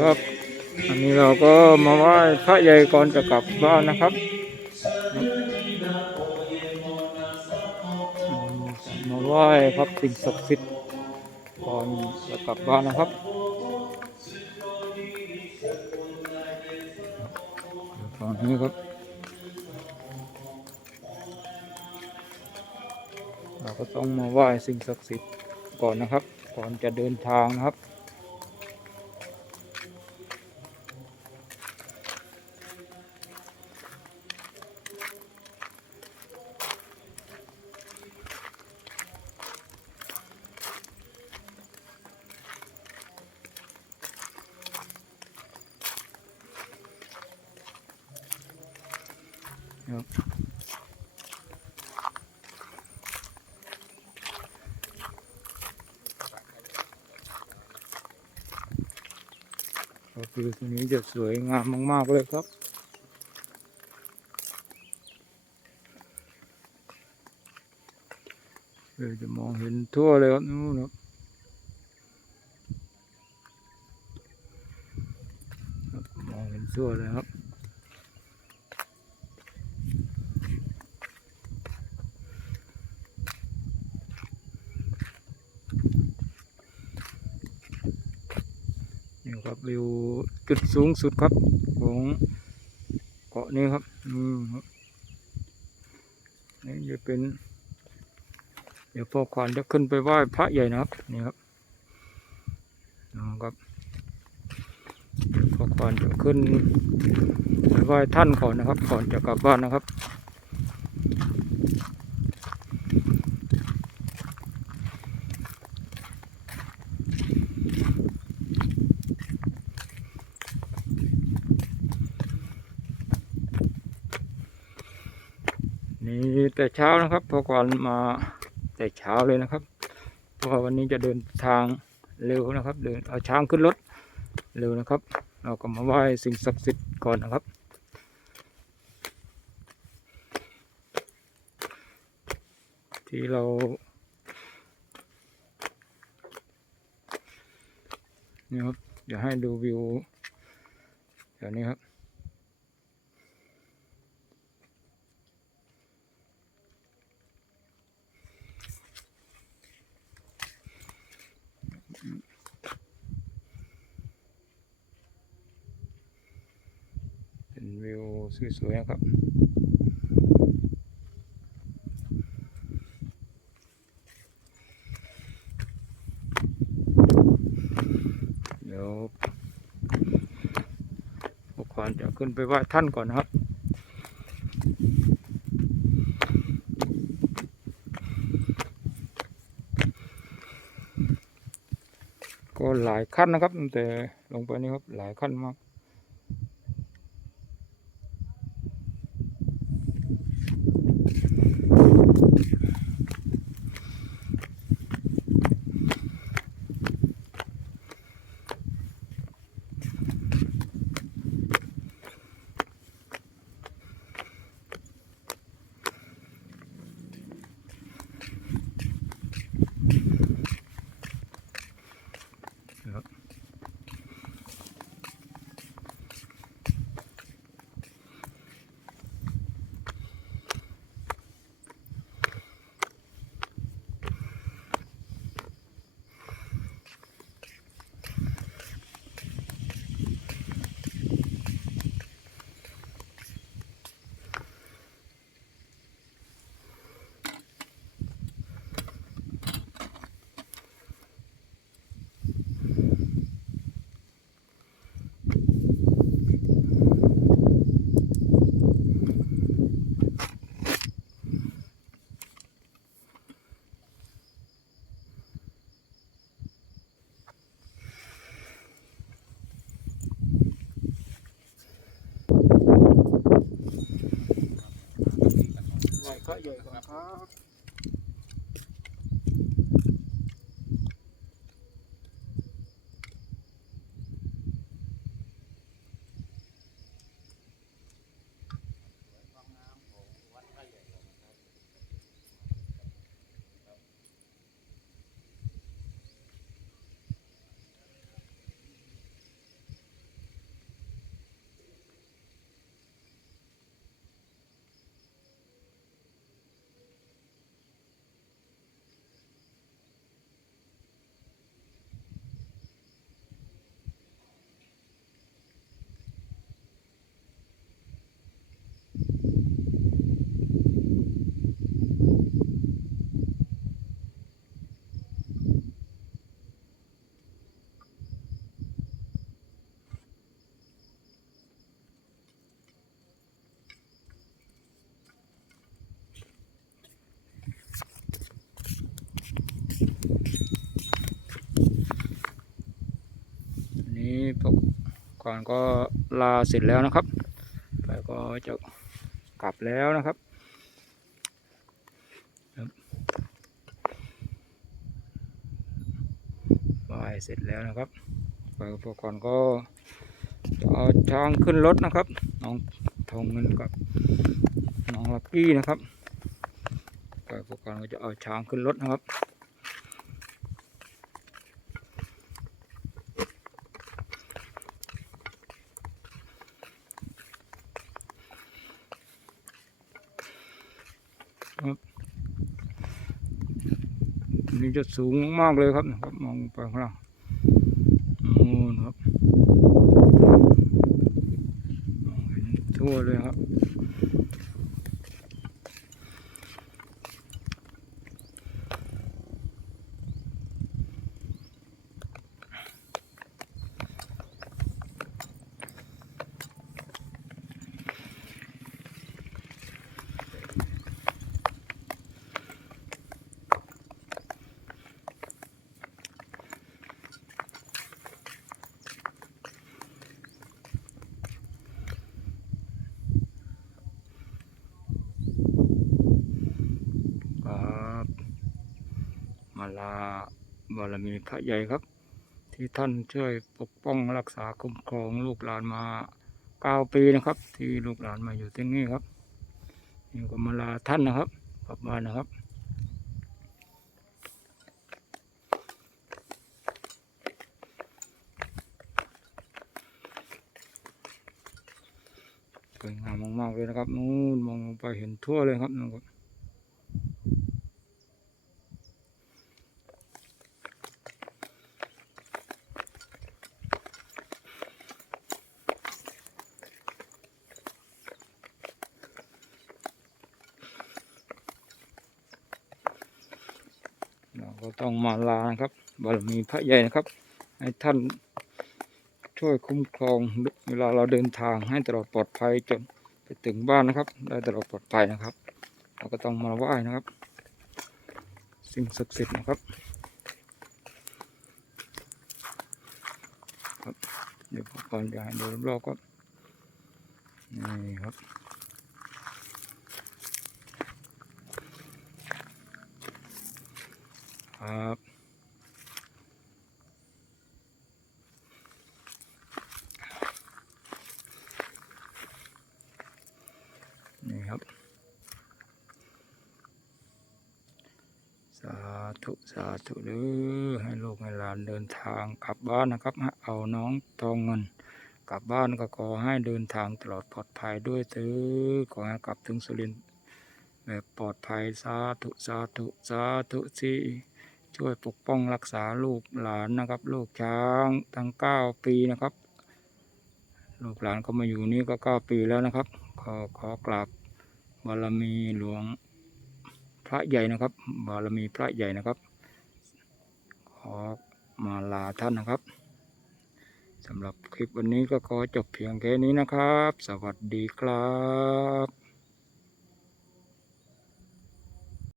ครับอันนี้เราก็มาไหว้พระใหญ่ก่อนจะกลับบ้านนะครับมมาไหว้ครับสิ่งศักดิ์สิทธิ์ก่อนจะกลับบ้านนะครับตอนนี้ครับเราก็ต้องมาไหว้สิ่งศักดิ์สิทธิ์ก่อนนะครับ ก่อนจะเดินทางนะครับ ครับก็คือตรงนี้จะสวยงามมาก ๆ เลยครับเราจะมองเห็นทั่วเลยครับนู่นครับมองเห็นทั่วเลยครับ นี่ครับวิวจุดสูงสุดครับของเกาะนี้ครับอืมครับนี่จะเป็น เดี๋ยวพ่อควานจะขึ้นไปไหว้พระใหญ่นะครับนี่ครับนะครับพอควานจะขึ้นไปไหว้ท่านก่อนนะครับก่อนจะกลับบ้านนะครับีแต่เช้านะครับพอกวันมาแต่เช้าเลยนะครับ เพราะวันนี้จะเดินทางเร็วนะครับ เดินเอาช้างขึ้นรถเร็วนะครับ เราก็มาไหว้สิ่งศักดิ์สิทธิ์ก่อนนะครับที่เรานี่ครับเดี๋ยวให้ดูวิวเดี๋ยวนี้ครับ เป็นวิว สวยๆนะครับ เดี๋ยวพวกควานจะขึ้นไปไหว้ท่านก่อนนะครับก็หลายขั้นนะครับ แต่ลงไปนี่ครับหลายขั้นมาก ระใหญ่ก่อนครับ กรก็ลาเสร็จแล้วนะครับไปก็จะกลับแล้วนะครับบไหว้เสร็จแล้วนะครับไปอุปกรณ์ก็จะเอาช้างขึ้นรถนะครับ น้องทองเงินกับน้องลักกี้นะครับไปอุปกรณ์ก็จะเอาช้างขึ้นรถนะครับ นี่ จะสูงมากเลยครับครับมองไปข้างล่างนู่นครับมองเห็นทั่วเลยครับ มาลาบารมีพระใหญ่ครับ ที่ท่านช่วยปกป้องรักษาคุ้มครองลูกหลานมาเก้าปีนะครับ ที่ลูกหลานมาอยู่ที่นี่ครับนี่ก็มาลาท่านนะครับกลับบ้านะครับสวยงามมากๆเลยนะครับนู่นมองลงไปเห็นทั่วเลยครับนู่นครับ ก็ต้องมาลานะครับบารมีพระใหญ่นะครับ ให้ท่านช่วยคุ้มครองเวลาเราเดินทางให้ตลอดปลอดภัยจนไปถึงบ้านนะครับ ได้ตลอดปลอดภัยนะครับ เราก็ต้องมาไหว้นะครับ สิ่งศักดิ์สิทธิ์นะครับครับเดี๋ยวก่อนจะให้ดูรอบๆก็นี่ครับ ครับ นี่ครับ สาธุ สาธุเด้อให้ลูกให้หลานเดินทางกลับบ้านนะครับ เอาน้องทองเงินกลับบ้านก็ขอให้เดินทางตลอดปลอดภัยด้วยเถอขอให้กลับถึงสุรินทร์แบบปลอดภัยสาธุ สาธุ สาธุสิ ช่วยปกป้องรักษาลูกหลานนะครับ ลูกช้างทั้งเก้าปีนะครับ ลูกหลานก็มาอยู่นี่ก็เก้าปีแล้วนะครับ ขอขอกราบบารมีหลวงพระใหญ่นะครับ บารมีพระใหญ่นะครับ ขอมาลาท่านนะครับสำหรับคลิปวันนี้ก็ขอจบเพียงแค่นี้นะครับ สวัสดีครับ